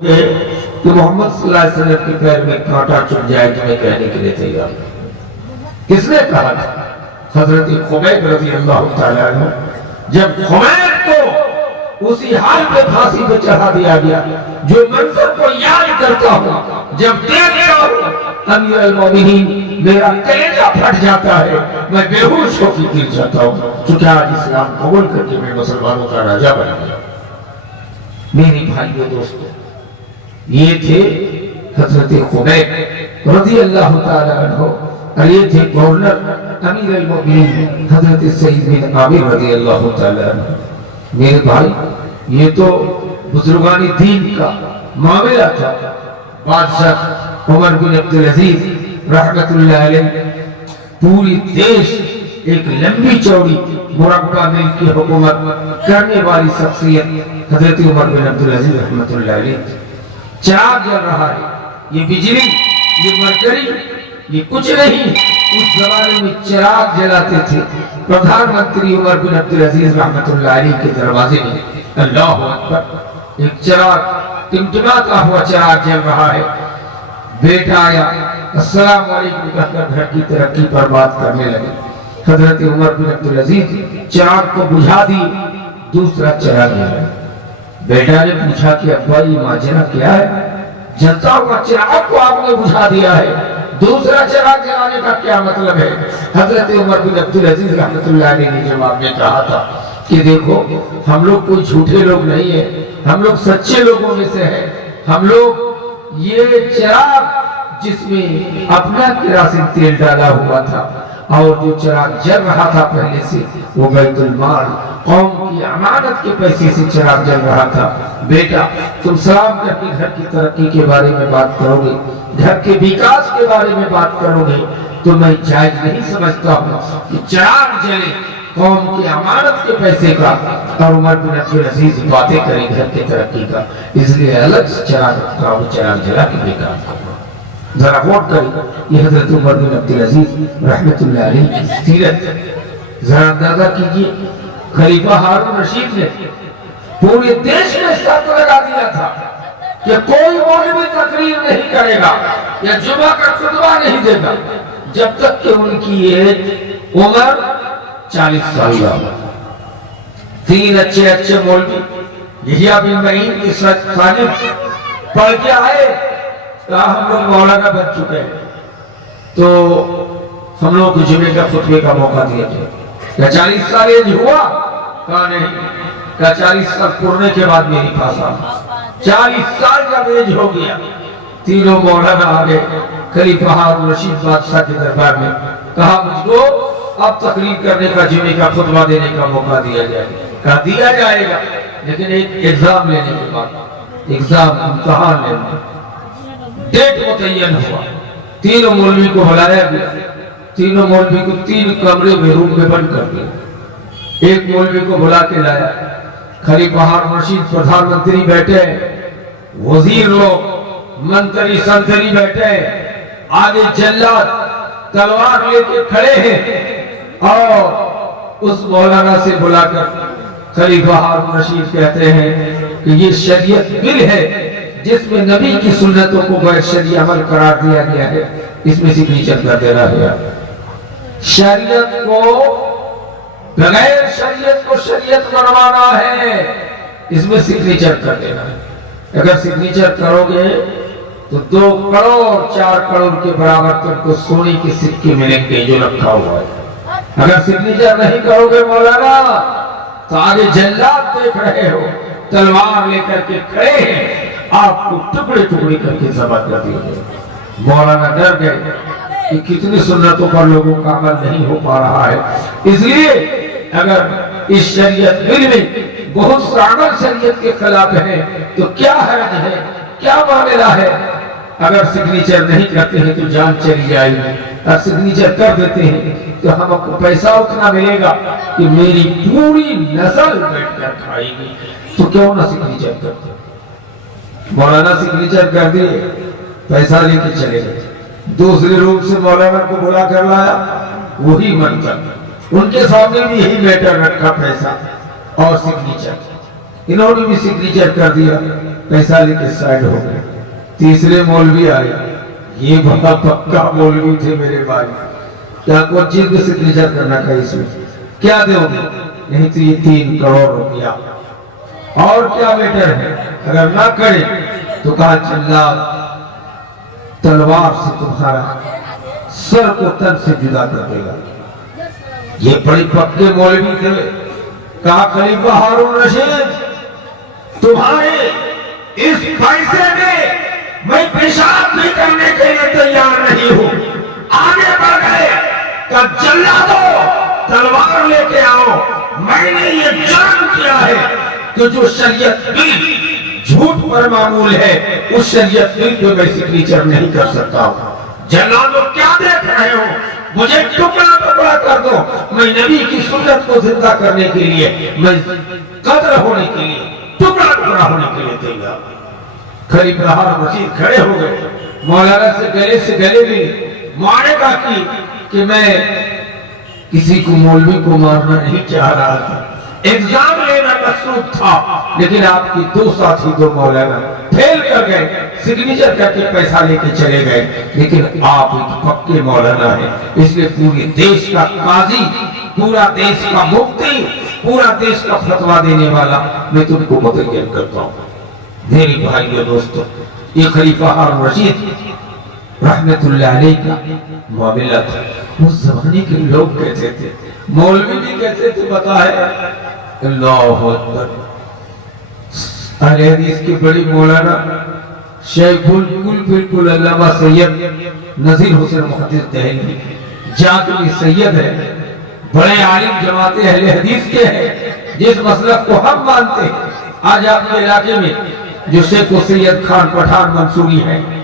کہ محمد صلی اللہ علیہ وسلم کے پیر میں کانٹا چبھ جائے تمہیں کہنے کے لیے تیار؟ کس نے کہا تھا؟ حضرت خبیب رضی اللہ تعالیٰ عنہ جب خبیب کو اسی حال پہ پھانسی پہ چڑھا دیا گیا، جو منظر کو یاد کرتا ہوں، جب دیکھتا ہوں امیر المومنین میرا کلیجہ پھٹ جاتا ہے، میں بے ہوش ہو کے گر جاتا ہوں، چونکہ آج اسلام قبول کر کے میں مسلمانوں کا راجہ بن گیا۔ میری بھائیو دوستو، یہ تھے حضرت خبیب رضی اللہ تعالیٰ عنہ، اور یہ تھے گورنر امیر المومنین حضرت سعید بن عامر رضی اللہ تعالیٰ عنہ۔ میرے بھائی، یہ تو بزرگان دین کا معاملہ تھا۔ بادشاہ عمر بن عبدالعزیز رحمت اللہ علیہ پوری دیش ایک لمبی چوڑی مربع میل کی حکومت کرنے والی شخصیت حضرت عمر بن عبدالعزیز رحمت اللہ علیہ۔ چراغ جل رہا ہے، یہ بجلی، یہ مرکری، یہ کچھ نہیں، اس زمانے میں چراغ جلاتے تھے پردھان منتری عمر بن عبدالعزیز رحمت اللہ علیہ کے دروازے میں۔ اللہ اکبر، ایک چراغ ٹمٹماتا ہوا چراغ جل رہا ہے۔ بیٹا آیا، السلام علیکم کہہ کر گھر کی ترقی پر بات کرنے لگے۔ حضرت عمر بن عبدالعزیز چراغ کو بجھا دی، دوسرا چراغ جلا۔ بیٹا نے پوچھا کہ ابا یہ ماجرا کیا ہے؟ جلتا ہوا چراغ کو آپ نے بجھا دیا ہے، دوسرا چراغ جلانے کا کیا مطلب ہے؟ حضرت عمر بن عبدالعزیز رحمت اللہ علیہ نے جواب میں کہا تھا کہ دیکھو، ہم لوگ کوئی جھوٹے لوگ نہیں ہیں، ہم لوگ سچے لوگوں میں سے ہیں۔ ہم لوگ یہ چراغ جس میں اپنا کیروسین تیل ڈالا ہوا تھا اور جو چراغ جل رہا تھا پہلے سے، وہ بیت المال قوم کی امانت کے پیسے سے چراغ جل رہا تھا۔ بیٹا، تم سلام کر کے گھر کی ترقی کے بارے میں بات کرو گے، گھر کے وکاس کے بارے میں بات کرو گے، تو میں جائز نہیں سمجھتا ہوں کہ چراغ جلے قوم کی امانت کے پیسے کا اور عمر بن عبدالعزیز باتیں کریں گھر کی ترقی کا، اس لیے الگ سے چراغ کا وہ چراغ جلا کے بیکار کرنا۔ ذرا غور کریں، یہ حضرت عمر بن عبدالعزیز رحمت اللہ علیہ کی سیرت ذرا اندازہ کیجئے۔ خلیفہ ہارون رشید نے پورے دیش میں شرط لگا دیا تھا کہ کوئی مولوی تقریر نہیں کرے گا یا جمعہ کا خطبہ نہیں دے گا جب تک کہ ان کی ایج عمر 40 سال نہ ہو۔ تین اچھے مولوی یحییٰ بن معین کے شاگرد پڑھ کے آئے، کہا ہم لوگ مولانا بن چکے ہیں، تو ہم لوگ کو جمعے کا خطبے کا موقع دیا جائے۔ کیا 40 سال ایج ہوا؟ کہا نہیں۔ کہا 40 سال پورنے کے بعد میری پاس آ۔ 40 سال جب ایج ہو گیا، تینوں مولانا آگے خلیفہ ہارون رشید بادشاہ کے دربار میں، کہا مجھ کو اب تقریر کرنے کا، جمعے کا خطبہ دینے کا موقع دیا جائے۔ کہا دیا جائے گا، لیکن ایک ایگزام لینے کے بعد، ایگزام امتحان لینے، ڈیٹ متعین ہوا۔ تینوں مولوی کو بلایا گیا، تینوں مولوی کو 3 کمرے میں روم میں بند کر دیا۔ ایک مولوی کو بلا کے لایا، خلیفہ ہارون رشید پردھان منتری بیٹھے، وزیر لوگ، منتری سنتری بیٹھے، آگے جلاد تلوار لے کے کھڑے ہیں، اور اس مولانا سے بلا کر خلیفہ ہارون رشید کہتے ہیں کہ یہ شریعت بل ہے جس میں نبی کی سنتوں کو غیر شرعی عمل قرار دیا گیا ہے، اس میں سگنیچر کر دینا ہے۔ شریعت کو بغیر شریعت کو شریعت بنوانا ہے، اس میں سگنیچر کر دینا ہے۔ اگر سگنیچر کرو گے تو 2 کروڑ 4 کروڑ کے برابر تم کو سونے کے سکے ملیں گے جو رکھا ہوا ہے۔ اگر سگنیچر نہیں کرو گے مولانا، تو آگے جلاد دیکھ رہے ہو، تلوار لے کر کے کھڑے ہیں، آپ کو ٹکڑے ٹکڑے کر کے ذبح کر دیا گیا۔ مولانا ڈر گئے کہ کتنی سنتوں پر لوگوں کا عمل نہیں ہو پا رہا ہے، اس لیے اگر اس شریعت بل میں بہت سا عمل شریعت کے خلاف ہے تو کیا حرج ہے، کیا معاملہ ہے؟ اگر سگنیچر نہیں کرتے ہیں تو جان چلی جائے گی، اور سگنیچر کر دیتے ہیں تو ہم کو پیسہ اتنا ملے گا کہ میری پوری نسل بیٹھ کر کھائے گی، تو کیوں نہ سگنیچر کرتے؟ مولانا سگنیچر کر دیے، پیسہ لے کے چلے گئے۔ دوسرے روم سے مولانا کو بلا کر لایا، وہی منتر، ان کے سامنے بھی یہی میٹر رکھا، پیسہ اور سگنیچر۔ انہوں نے بھی سگنیچر کر دیا۔ پیسہ لے کے سائڈ ہو گئے. تیسرے مولوی آئے, یہ بڑا پکا مولوی تھے میرے بھائی. کیا کوئی چیز میں سگنیچر کرنا کا اس میں کیا دے گے؟ نہیں تو یہ 3 کروڑ روپیہ. اور کیا بیٹر ہے؟ اگر نہ کرے تو کہا جلاد تلوار سے تمہارا سر کو تن سے جدا کر دے گا. یہ بڑی پکے مولوی تھے. کہا خلیفہ ہارون رشید تمہارے اس پیسے میں پیشاب بھی کرنے کے لیے تیار نہیں ہوں. آگے بڑھ گئے کہ جلادو تلوار لے کے آؤ. میں نے یہ جرم کیا ہے کہ جو شریعت بل جھوٹ پر معمول ہے اس شریعت بل پہ میں سگنیچر نہیں کر سکتا ہوں. جلادو کیا دیکھ رہے ہو؟ مجھے ٹکڑا ٹکڑا کر دو. میں نبی کی سنت کو زندہ کرنے کے لیے, میں قدر ہونے کے لیے, ٹکڑا ٹکڑا ہونے کے لیے تیار. خلیفہ ہارون رشید کھڑے ہو گئے, مولانا سے گلے بھی معاہدہ کی کہ میں کسی کو مولوی کو مارنا نہیں چاہ رہا تھا, ایگزام لینا مقصود تھا, لیکن آپ کی 2 ساتھی 2 مولانا پھیل کر گئے, سگنیچر کر کے پیسہ لے کے چلے گئے. لیکن آپ ایک پکے مولانا ہیں, اس لیے پورے دیش کا قاضی, پورا دیش کا مفتی, پورا دیش کا فتویٰ دینے والا میں تم کو متعین کرتا ہوں. میری بھائیو دوستو, یہ خلیفہ ہارون رشید رحمت اللہ علیہ کا معاملہ تھا. اس زمانے کے لوگ کہتے تھے, مولوی بھی کہتے تھے, بتا ہے اللہ اکبر. اہل حدیث کے بڑی مولانا شیخ بالکل علامہ سید نذیر حسین محدث دہلوی جاتی سید ہے, بڑے عالم جماعت اہل حدیث کے ہیں, جس مسلک کو ہم مانتے ہیں. آج آپ کے علاقے میں جو شیخ سید خان پٹھان منصوری ہیں,